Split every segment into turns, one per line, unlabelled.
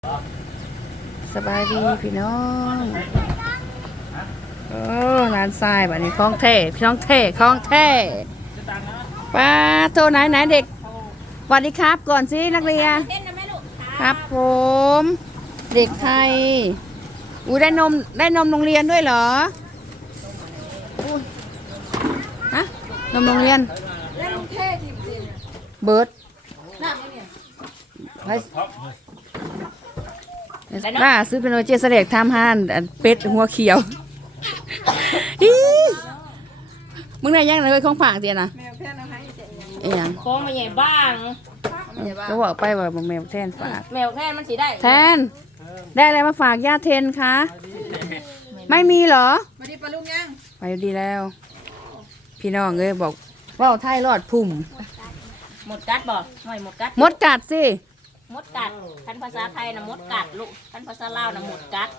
สบายดีพี่น้องโอ้ร้านทรายแบบนี้คล้องเท่พี่น้องเท่คล้องเท่ป้าโทรไหนเด็กสวัสดีครับก่อนสินักเรียนครับผมเด็กไทยอู้ได้นมโรงเรียนด้วยเหรออู้ฮะนมโรงเรียนเบิร์ดป้าซื้อเป็นโอเจสเด็กทำห้านเป็ดหัวเขียวมึงได้ยังเลยของฝากเตียนะเอียง
โค้งมาใหญ่บ้าง
ก็บอกไปว่าแมวแทนฝาก
แมวแค่มันสีได้
แทนได้อะไรมาฝากย่าเทนคะไม่มีเหรอมาดีปลาลุงยังไปดีแล้ว พี่น้องเลยบอกว่าไทยรอดพุ่ม
หมดกัดบ่หน่อยหมดกัด
มดกัดสิ
มดกัดท่านภาษาไทยนะมดกัดลูกท่านภาษาลาวนะหมดกัด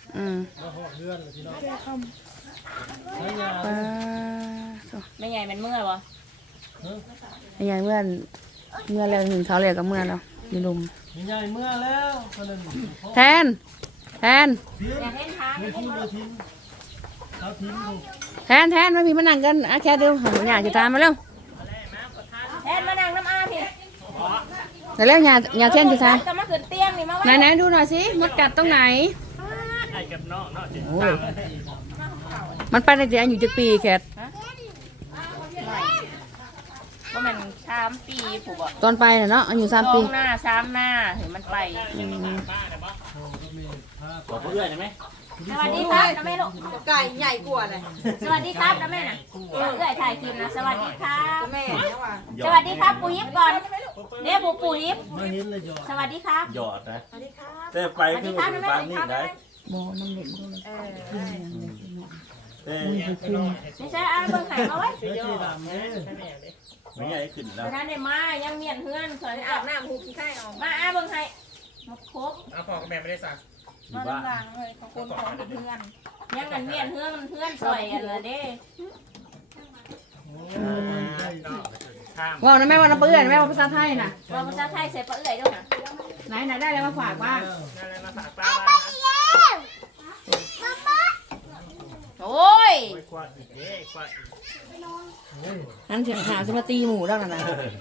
ไม่ใหญ่มันเมื่อบ่
ไม่ใหญ่เมื่อแล้วหนึ่งเขาเลยกับเมื่อแล้วดีลุม
ใหญ่เมื่อแล้ว
แทน
อย่าเห็นทางไม่เห็นรถ
แทนไม่มีมานั่งกันแค่เดียวหันหน้าจะตามมาแล้ว
แทนมานั่งน้ำอาพี่
แต่แล้วอย่าเทนจะตาม
ก็มาขึ้นเตียงนี่มา
ไหนดูหน่อยสิมดกัดตรงไหนโอ้ยมันไปในเดือนอยู่จะปีแคท
ก็มัน3 ปีผูกบ่
ตอนไปเนาะอยู่3 ปี
2 หน้า 3 หน้าเห็นมันไป
บอกเพื่อนใช่ไหม
สวัสดีครับนะแม่ลูก
ไก่ใหญ่กว่าเลย
สวัสดีครับนะแม่น่ะเอื้อยถ่ายคลิปนะสวัสดีครับ
แม่เนี่ยว่ะ
สวัสดีครับปู่ยิบก่อนเนี่ยปู่ยิบ
มาเห็นเลยหยอด
สวัสดีครับ
หยอดนะแต่ไปคือปานนี่ได้
บอมันเด็กด้วย
แต่
ไม่ใช่อาเบิ่งหายมาไว้
ไม่ใช่ดำเลยไม่ใหญ่ขึ้นแล้ว
ท่านได้มายังเมียนเฮือนสวย
อาบน้ำหูขี้ไข่ออก
มาอาเบิ่งให้หมดครบ
เอาพ่อกับแม่ไม่ได้สั่ง
อยู่
มา
บ้าน
ล้างเลยของคนของเพื่อน
ยังกันเมียนเฮือนสวยกันเลยเด้
ว่านะแม่ว่าน้ำเปื่อนแม่ว่าภาษาไทยน่ะ
ว่าภาษาไทยใส่ปลาเอื่อยด้วยนะ
ไหนได้อะไรมาฝากบ้าง
นั่นแหละมาฝากป้าบ้านนะ
โอ้ย
โอ้ยควายอีกเด้ควายอีก
นั่นเถียงหาสมาตีหมูแล้วนะ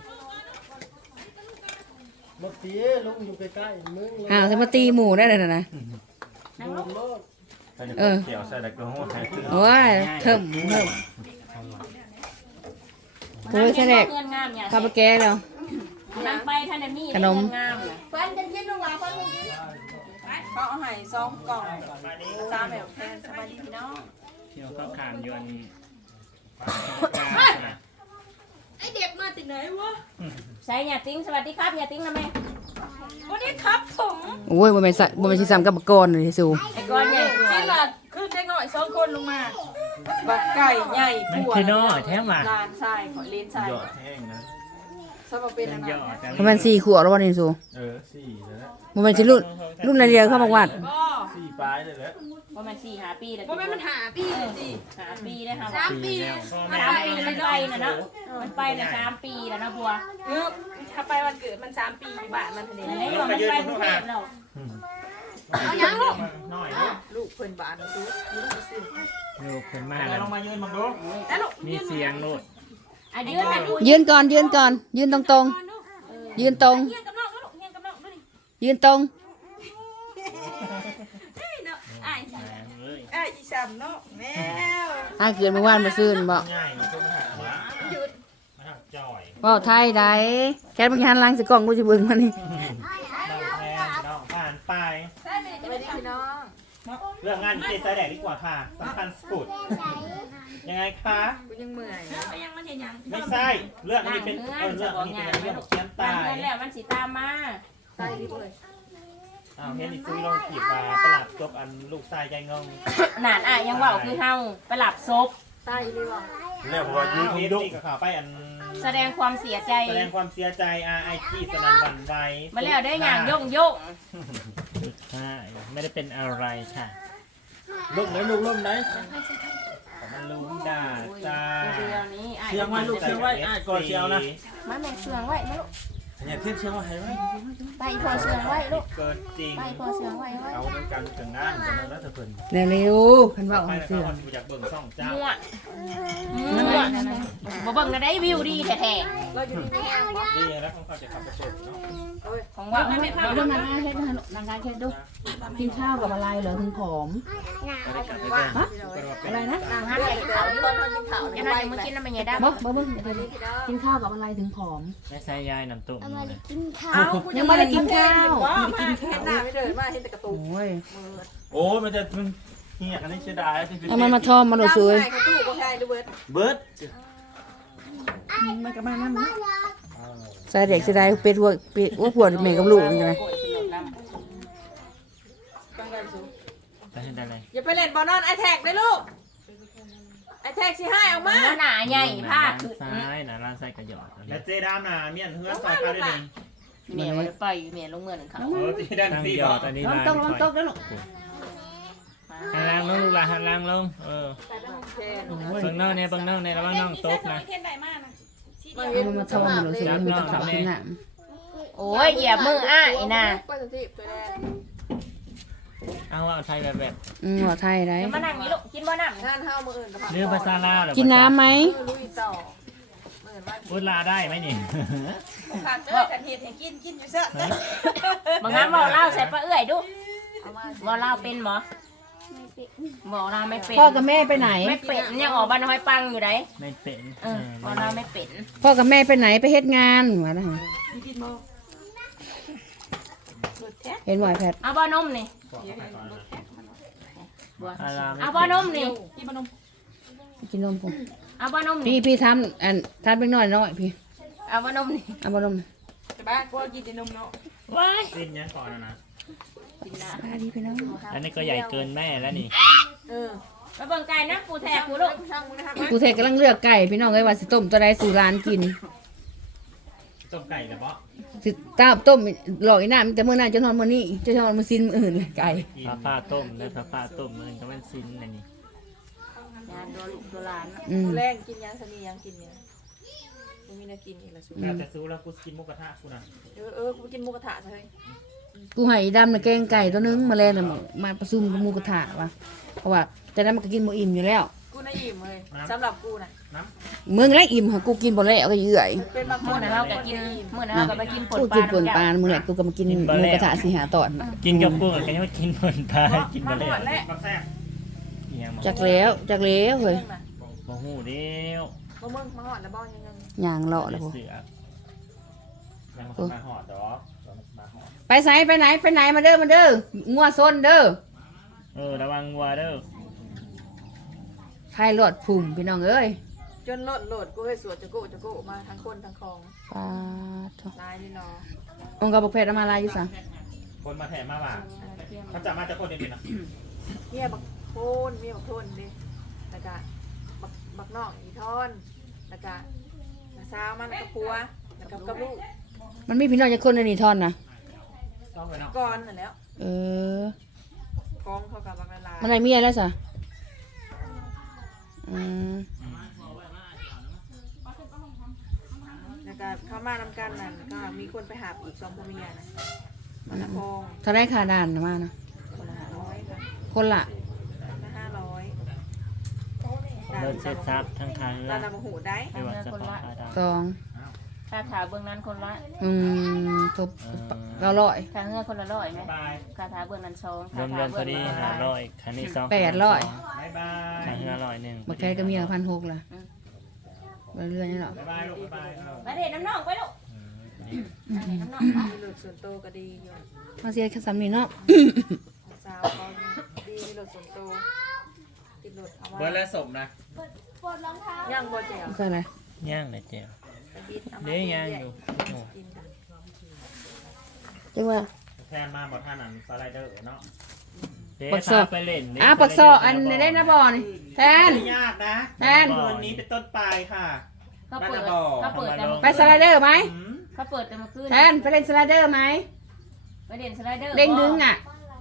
รถตีลุงอยู่ใกล้ๆมึง
หาสมาตีหมูได้เลยนะ
นั่งลง
เกี่ยวใส่ดักกระโหด
โอ้ยเทิมโอ้ยแสดง
เพื่อนงามเนี่ย
ข้าวปลาแกงแล้ว
นั่งไปท่านได้มี
ขนม
งามเลย
ฟันจะกินลงมาฟันเขาเอาให้ซองกล่องซาแมวแทนสบายดีพี่น้อง
เที่ยวเข้าขานยวน
ไอเด็กมาติดไหนวะ
ใส่อย่าติ้งสวัสดีครับอย่าติ้งนะแม่
วันนี้ครับผม
โอ้ยบ่แม่นสิซ้ำกับบักกอนเลยสู
ไอ้ก้อนใหญ่กว่า
สิลัดขึ้นได้หน่อย2 คนลงมาบักไก่ใหญ่
มันคือน้อยแท้มา
ลานทรายขอเลนทราย
หยอดแห้งนะ
สมเป็น
ยั
อะ
ง
ไร
หยอดแต่
ประมาณ4 ขวบแล้ววันนี้สู
4แล้ว
บ่แม่นสิรุ่นนาเรียเข้ามาวัด
ก็
4ปลายเลยแล้ว
ประมาณ4-5 ปีแล้ว
ว่าแม่มันหาปีสิ
5 ปีได้ค่ะ
3 ปี
3 ปีมันไปนะเนาะมันไปนะ3 ปีแล้วนะบัว
ถ้าไปวันเกิดมัน3 ปีบ้านมันทะเล
อันนี้มันไปกรุงเทพแล้ว
เอายังลูก
น้อย
ลูกเพิ่นบ้านดู
ลูกเป็นมาก
ลงมายืนมาดู
แล้วลูก
มีเสียงลูก
อันนี้มันดู
ยืนก่อนยืนตรงยืนตรง
เฮียนกับน้องลูกเฮียนกับน้องดูดิ
ยืนตรง
เฮ้ยเนาะอ้าย
เอ้ย
อ้ายอีสามเนาะแมว
อ้ายเกินเมื่อวานมาซื้อบ่
ง่ายต้นหาว่า
หยุด
มาทำจ่อย
ว่าไทยได้แค่บางหันหลังสิกล้องกูสิเบิ่งมันนี่
น้องแทนน้องผ่านไป
สวัสดีพี่น้อง
เรื่องงานเจสายแดดดีกว่าค่ะสำคัญสุดยังไงคะ
กูยังเมื่อยไปยังมันเห็นยัง
ไม่ใช่เรื่องนี้เป็นเรื่องนี้เป็นเรื่องเขียน
ตา
ตาย
เงินแล้วมันสิตามมา
ตายรีบเลย
อ้าวเฮนิซุยลงขีดว่าประหลัดจบอันลูกชายใจงง
หนานอ่ะยังว่าคือเฮาไปหลับศพ
ตายรีบว่ะ
แล้วพอยื
ยู
น
ทูบ
ดุ
นี่กับข่าวไปอัน
แสดงความเสียใจ
แสดงความเสียใจไอที่สนั่นหวั่นไหว
มาแล้วได้อย่างโยง
ใช่ไม่ได้เป็นอะไรค่ะ
ลุกไหนลุกล้มไหน
มันลุงด่าจ้า
เรื่องนี้
เสียงไว้ลูกเสียงไว้ก่อนเสียวนะ
มาแม่เสืองไว้มาลูก
อย่าเทียบเชียวว่าให้ไว้
ไปพอเสืองไว้ลูก
เกินจริง
ไปพอเสืองไว้ไว้
เอาเป็นการถึงงานกันแล้วเพิ่น
เร็วๆคันว่า
ไป
เอา
แล้ว
เสื้อ
เขาอยากเบิ่งช่องเจ้า
มั่วบ่เบิ่งก็ได้วิวดีแท้
เราอยู่ที่นี่บ่
ดีแล้วเขาจะขับไปเปิดเนาะ
ๆของว่าไม่
เอาเรื่องนางงานเฮ็ดนะนางงานเฮ็ดดูกินข้าวกับอะไรเหรอถึงผอม
ว่า
อะไรนะ
นางงานใหญ่ขาว
ตอนทำกินข้าว
ยังไงเมื่อกินน้ำมันยังได้
บ่เบิ่งเดี๋ยวกินข้าวกับอะไรถึงผอม
แม่ใส่ยายน้ำตุ่ม
ยังไม่ได้กินข้าว
มาเห็นหน้าไม่เดินมาเห็นแต่กระตุก
โอ้ย
โอ้มันจะเหี้ยกันนี่เสียดายที่
เอามันมาทอมมาโดดสวย
กระตุกบ่ใช่ดูเบิด
เบิร์ด
มันก็มานั่นนะใส่เด็กสิได้เป็ดหัวเป็ดหัวแม่กับลูกนี่ไง
จะเห็นอะไร
อย่าไปเล่นบอลนอนไอแท็กได้ลูกไอแท็กสิให้ออกมา
หนาใหญ่ผ้าคือ
ซ้ายนะร้านไส้กระหยอดแล้วเจดามน่ะเมียนเฮือนซอยเขาได้ดี
เมียไปเมียลงเมืองหนึ่งเขา
เออตีด้านตีบอดอันนี้
ลอง
ลาย
ตกลองตกแล้วลูก
หันล่างลงลูกหลานหันล่างลงเบิ่งน้องเนี่ยเบิ่งน้องเนี่ยระวังน้องตกนะ
เอามันมาทอมมาโดดสวยมันจะขาวขึ้นหน้า
โอ้ยเหยียบมืออ้ายน่ะ
ไปสักทีตัวแดง
เอาเอาไทยแบบ
หัวไทยได้
เดี๋ยวมานั่งนี่ลูกกินบ่น้ำ
งานเฮามืออื่นกับ
เรื่องภาษาลาวหรือ
กินน้ำไหม
ลุยต่อมืออื่นว่า
พูดลาได้ไหมนี่
ขาดเด้อกันเห็ดให้กินอยู่เสื้อบ
างครั้งบอกเล่าใส่ปลาเอื้อยดูบอกเล่าเป็นหมอบอกเล่าไม่เป็น
พ่อกับแม่ไปไหน
ไม่เป็นยังออกบ้านน้อยปังอยู่ไหน
ไม่เป็น
บอกเล่าไม่เป็น
พ่อกับแม่ไปไหนไปเฮ็ดงานหัวนะ
กินบ่
เห็นบ่อยแพท
เอาบ่อนมนี่
อาราม
เอาบ่อนมนี่
กินขนม
กินนมกู
เอาบ่อนม
พี่
นี่
พี่ทำทำเป็นน้อยพี่
เอาบ่อนมนี่
เอาบนม
แต่บ้านกูกินแต่นมเนาะ
ว้าย
สิ้นยังก่อนนะ
กินนะ
สวัสดีพี่น้อง
อันนี้ก็ใหญ่เกินแม่แล้วนี่
มาเบิ่งไก่นะปูแทกปูลูก
ช่างมึงนะคะ
กูเทกำลังเลือกไก่พี่น้องไอ้ว่าสิต้มตัวใดสู่ร้านกิน
ต้มไก่หรือเปล่า
สิต้มหลอกอีน้ำแต่เมื่อนั้นจะนอนมื้อนี้จะนอนมื้อซินมื้ออื่นเลยไก่
ฟ้าต้มแล้วฟ้าต้มมันก็มันสิ้นอะไรนี่
งานตัวลูกตัวหลาน
แรงกินยังสนียังกินเนี่ยกูมีแนวกินอีกละสุด
แล้วแต่ซื้อแล้วกูกินหมูกระทะกูนะ
กูกินหมูกระทะเลย
กูให้อีดำน่ะแกงไก่ตัวนึงมาแลงน่ะมาประชุมกับหมูกระทะว่ะเพราะว่าแต่นั้นมันก็กินบ่อิ่มอยู่แล้ว
กูน่าอิ่มเลยสำหรับกูน่ะ
มึงแล้วอิ่มค่ะกูกินบ่แล้วก็เยื่อย
เป็นบางค
มื้อน นั้นเราก็กินมื้อนั้นเราก็ไปกินปน
กู
ป
กิ
ลาน
ป่นปลามึงแหละกูก็มากินหมูกระทะสิหาตอน
กินกับกุ้งกันยังไม่กินผลปลากิน
มา
มา
ห
เลย
มดแล้ว
บักแซ่บเนี่ย
จักแล้วเฮ้ย
บ่หูเดียว
มามึงมาหอดแล้วบ้องยังไง
ย่างเลาะแล้วบ่
เสือยังมาหอดดอกมาหอด
ไปไสไปไหนมาเด้องัวซนเด้อ
ระวังวัวเด้อ
ไทยรอดพุ่มพี่น้องเอ้ย
จนโหลดกูให้สวดจะโกมาทั้งคนทั้งคลอง
ปาท
ลายนี่เนาะ
องค์กับบุกเพชรเอามาลายอยู่ซะ
คนมาแถมมาว่าเขาจะมาจากคนเดียวนะ
เมียบักโคนดิแล้วก็บักนอกอีทอนแล้วก็น้าสาวมันกับผัวแล้วกับลูก
มันมีพี่น้องจักคนในนี่ทอนนะ
ต้องไปเนาะ
ก่อนนั่นแล้ว
เออก
องเขากับบักนาลา
มันได้เมียแล้วซะอืม
แล้วก็เข้ามานำกันนั่นก็มีคนไปหาอีก2พ่อเมียนะมันพอง
เท่าได้ค่าด่านน่ะมานะ
คนละ500ค่ะ
คนละ
500
เดินเช็ดซับทั้งทาง
ร้านน้ำหูได้
ไม่ว่าจะปลาดาว
สอง
ถ้าถาเบื้องนั้นคนละ
ทบ900
ถ้าเงื่อคนละ100ไหม
บาย
คาถาเบื้องนั้น2
รวมรวมพอดี500คันนี้2
800
บายบายคัน100
บักแค่ก็มี1,600ล่ะบ่เรื่อยนี่หรอก
บายบายลูกบาย
ไปเด็ดน้ำน่องไปลูกน้ำน่อง
มีรถส่วนตัวก็ดีอยู่
มาเสียแค่3นี่เนาะ
สาวเขาดีมีรถส่วนตัวติดรถเอา
เบอร์
ไว้
และสมนะ
ย่างบ่แจ๋ว
ใส่อะไร
ย่างเลยเจ้า
ไปบิดเอามา
เดี๋ยวย่างอยู่
กินกัน
จังว่า
แทนมาบอกท่านันสไลเดอร์เนาะ
ปักซอก
ไปเล่น
ปักซอกอันนี้ได้นะบ่นี่แทน
ไม่ยากนะ
แทน
วันนี้เป็นต้นไปค่ะ
เขาเปิดแต่
ไปสไลเดอร์ไหม
เขาเปิดแต่เมื่อคืน
แทนไปเล่นสไลเดอร์ไหม
ไปเด่นสไลเดอร์
เด้งดึงอ่ะ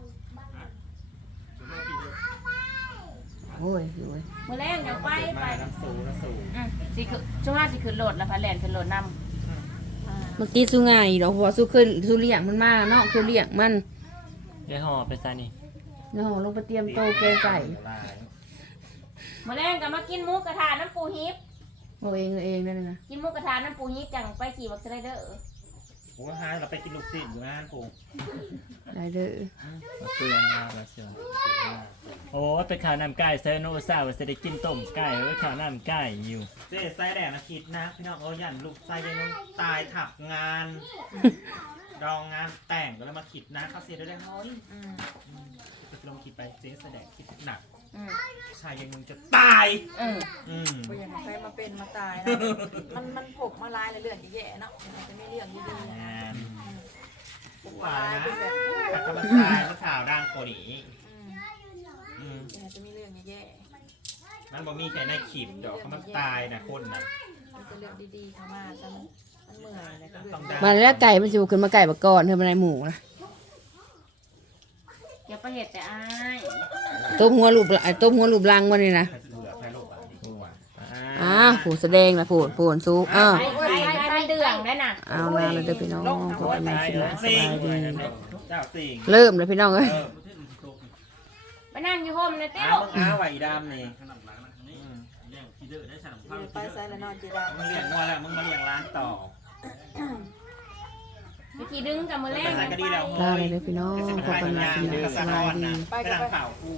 โอ้ยอยู่เว้ย
มือแรงยังไป
น้ำสูง
สิคือช่วงหน้าสิขึ้นโหลดแล้วพาแลนขึ้นโหลดนำ
มันตีสู้ง่ายดอกหัวสู้ขึ้นสู้เลี้ยงมันมากเนาะสู้เลี้ยงมัน
เดี๋ยวห่อไปซะนี่
เนาะลงไปเตรียมโตแกงไก่
มาแรงกับมากินหมูกระทะน้ำปูฮิป
เอาเองนั่นนะ
กินหมูกระทะน้ำปูฮิปจังไปขี่บักสไลเดอร์
โอ้ยหาเราไปกินลูกศิษย์อยู่งานกู
ได้เด้อ
มาเตือนมาเชียวโอ้ไปข่าวน้ำไก่เซโนซาว่าจะได้กินต้มไก่เอ้ยข่าวน้ำไก่อยู่
เจ๊ไส้แดงนะคิดนะพี่น้องยันลูกไส้ยังตายถักงาน ดองงานแต่งก็เลยมาคิดนะเขาเสียได้เฮ้ยไปลองคิดไปเจ๊แสดงคิดหนักชายยังมึงจะตาย
ก็อย่างใครมาเป็นมาตายนะมันผกมาลายในเรื่องแย่ๆเนาะมันจะไม่เรื่องดีๆนะผกมาลายเป็นแบบ
ถักกำลังตายแล้วข่าวดังกว่านี้
จะมีเรื่องแย่
มันบอกมีแค่ในขีดดอกเขามันตายนะคนนะ
ๆมันจะเรื่องดีๆเข้ามาจะมันเมื่อยอะไรก็เรื่อง
มาแล้วไก่มันสิขึ้นมาไก่บักก่อนเธอมาในหมูนะ
เดี๋ยวไปเห็ดแต่อ้าย
ต้มหัวรูปรังวันนี้นะ
ใครจะดูแลใครโลกอ่ะดูอ่ะ
ผู้แสดงนะผู้สูง
ไปเดืองได้น่ะ
เอามาเลยเด้อพี่น้องขอบคุณมากสบายดี
เจ้าสิง
เริ่มเลยพี่น้องเอ้ย
ไปนั่งอยู่โฮมนะเต้
อ้าว มึงอ้าไหวดำนี่
ไปไซแล้วนอนจีดา
มึงเลี้ยงวัวแล้วมึงมาเลี้ยงร้านต่อ
วิธีดึงกับมือแร
ไป
ก
ใส่ก็ดีแล้ว
ลาเลยเด้อพี่น้องขอบคุณมากสบายดี
ไปกับข่าวกู